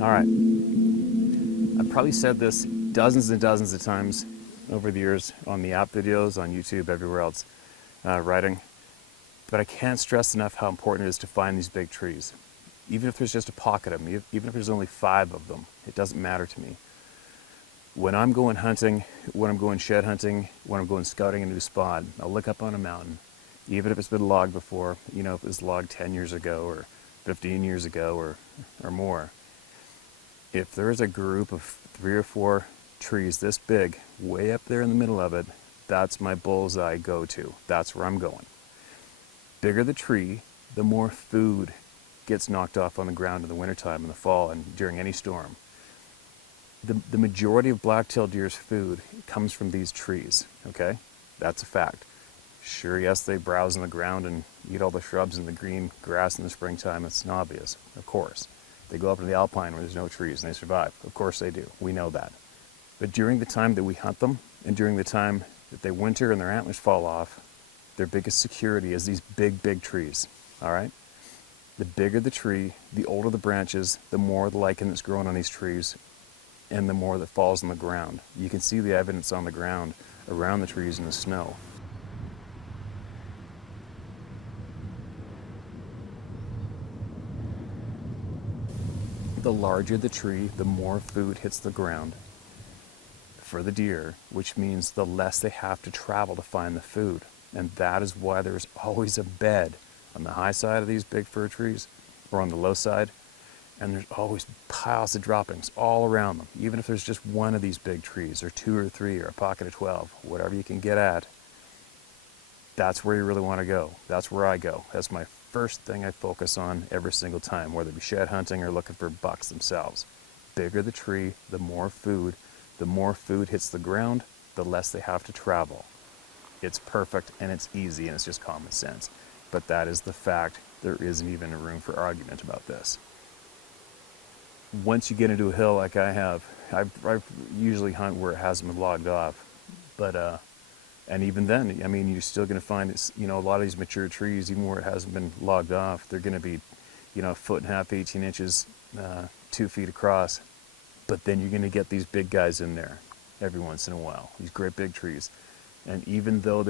All right. I've probably said this dozens and dozens of times over the years on the app videos, on YouTube, everywhere else, writing. But I can't stress enough how important it is to find these big trees. Even if there's just a pocket of them, even if there's only 5 of them, it doesn't matter to me. When I'm going hunting, when I'm going shed hunting, when I'm going scouting a new spot, I'll look up on a mountain, even if it's been logged before, if it was logged 10 years ago or 15 years ago or more. If there's a group of 3 or 4 trees this big, way up there in the middle of it, that's my bullseye go-to. That's where I'm going. Bigger the tree, the more food gets knocked off on the ground in the wintertime, in the fall, and during any storm. The majority of blacktail deer's food comes from these trees, okay? That's a fact. Sure, yes, they browse on the ground and eat all the shrubs and the green grass in the springtime. It's obvious, of course. They go up to the alpine where there's no trees and they survive. Of course they do. We know that. But during the time that we hunt them and during the time that they winter and their antlers fall off, their biggest security is these big, big trees, all right? The bigger the tree, the older the branches, the more the lichen that's growing on these trees, and the more that falls on the ground. You can see the evidence on the ground around the trees in the snow. The larger the tree, the more food hits the ground for the deer, which means the less they have to travel to find the food. And that is why there's always a bed on the high side of these big fir trees or on the low side. And there's always piles of droppings all around them. Even if there's just one of these big trees or 2 or 3 or a pocket of 12, whatever you can get at, that's where you really want to go. That's where I go. That's my first thing I focus on every single time, whether it be shed hunting or looking for bucks themselves. Bigger the tree, the more food hits the ground, the less they have to travel. It's perfect and it's easy and it's just common sense. But that is the fact. There isn't even a room for argument about this. Once you get into a hill like I have, I usually hunt where it hasn't been logged off. But, and even then, I mean, you're still going to find, a lot of these mature trees, even where it hasn't been logged off, they're going to be, a foot and a half, 18 inches, 2 feet across. But then you're going to get these big guys in there every once in a while, these great big trees. And even though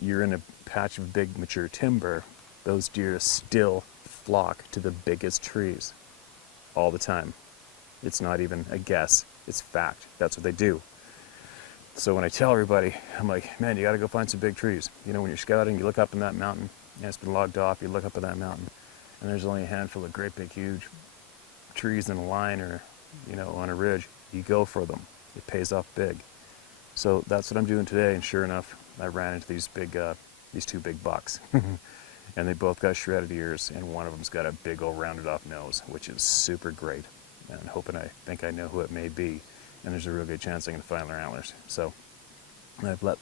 you're in a patch of big mature timber, those deer still flock to the biggest trees all the time. It's not even a guess, it's fact. That's what they do. So when I tell everybody, I'm like, man, you got to go find some big trees. When you're scouting, you look up in that mountain, and it's been logged off, you look up at that mountain, and there's only a handful of great big huge trees in a line or, on a ridge. You go for them. It pays off big. So that's what I'm doing today, and sure enough, I ran into these 2 big bucks. And they both got shredded ears, and one of them's got a big old rounded off nose, which is super great. And I think I know who it may be, and there's a real good chance I'm gonna find their antlers. So I've let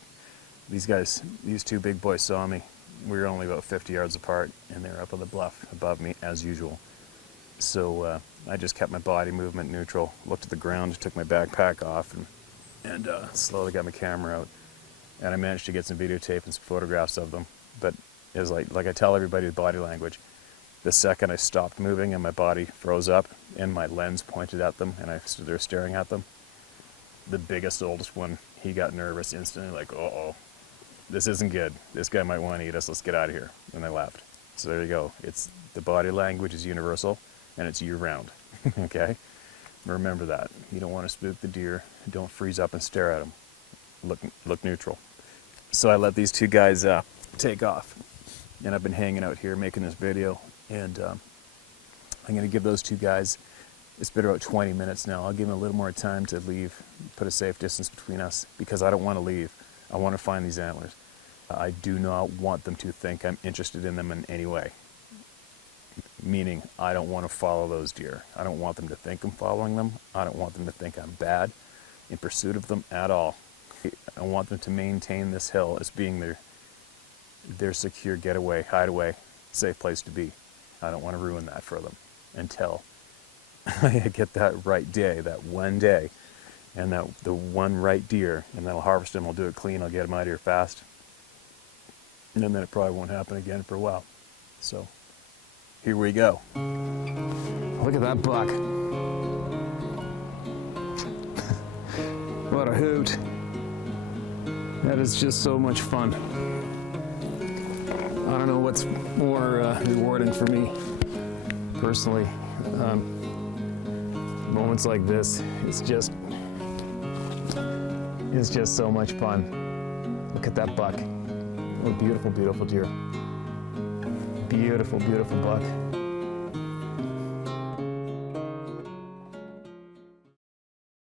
these 2 big boys saw me. We were only about 50 yards apart, and they were up on the bluff above me as usual. So I just kept my body movement neutral, looked at the ground, took my backpack off, and slowly got my camera out. And I managed to get some videotape and some photographs of them. But it was like I tell everybody with body language, the second I stopped moving and my body froze up and my lens pointed at them and I stood there staring at them, the biggest, oldest one, he got nervous instantly, like, uh-oh, this isn't good. This guy might want to eat us. Let's get out of here. And they left. So there you go. The body language is universal and it's year-round, okay? Remember that. You don't want to spook the deer. Don't freeze up and stare at them. Look neutral. So I let these 2 guys take off. And I've been hanging out here making this video, and I'm going to give those 2 guys, it's been about 20 minutes now, I'll give them a little more time to leave, put a safe distance between us, because I don't want to leave. I want to find these antlers. I do not want them to think I'm interested in them in any way. Meaning, I don't want to follow those deer. I don't want them to think I'm following them. I don't want them to think I'm bad in pursuit of them at all. I want them to maintain this hill as being their secure getaway, hideaway, safe place to be. I don't want to ruin that for them until I get that right day, that one day, and the one right deer, and then I'll harvest them, I'll do it clean, I'll get them out of here fast, and then it probably won't happen again for a while. So here we go. Look at that buck. what a hoot. That is just so much fun. I don't know what's more rewarding for me personally. Moments like this, it's just so much fun. Look at that buck. What a beautiful, beautiful deer. Beautiful, beautiful buck.